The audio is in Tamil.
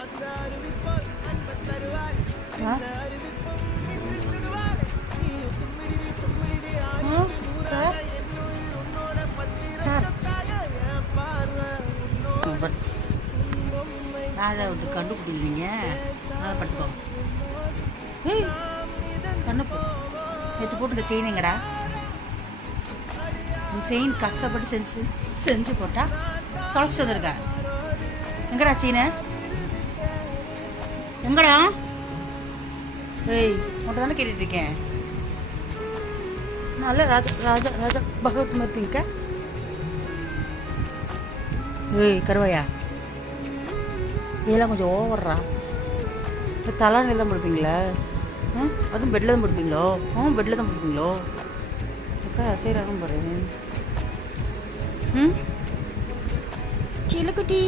ஆ? ஆ? சார் சார் ராஜா வந்து கண்டுபிடிக்கிறீங்க நல்லா படிச்சுக்கோங்க. ஏய் கண்ணு நேற்று போட்டுக்க செயின் எங்கடா? நீ செயின் கஷ்டப்பட்டு செஞ்சு போட்டா தொலைச்சிட்டு வந்திருக்க. எங்கடா செயினு எங்கடா? ஏய் உன்ட்ட தானே கேட்டுட்டு இருக்கேன். நல்ல ராஜா ராஜா ராஜா பகவத் மாதிரி இருக்க. ஏய் கருவாயா இதெல்லாம் கொஞ்சம் ஓவர்றா. இப்போ தலானில் தான் படுப்பீங்களா? அதுவும் பெட்டில் தான் படுப்பீங்களோ? பெட்டில் தான் படுப்பீங்களோ? அக்கா அசைறாலும் பாரு. ம் சிலுக்குட்டி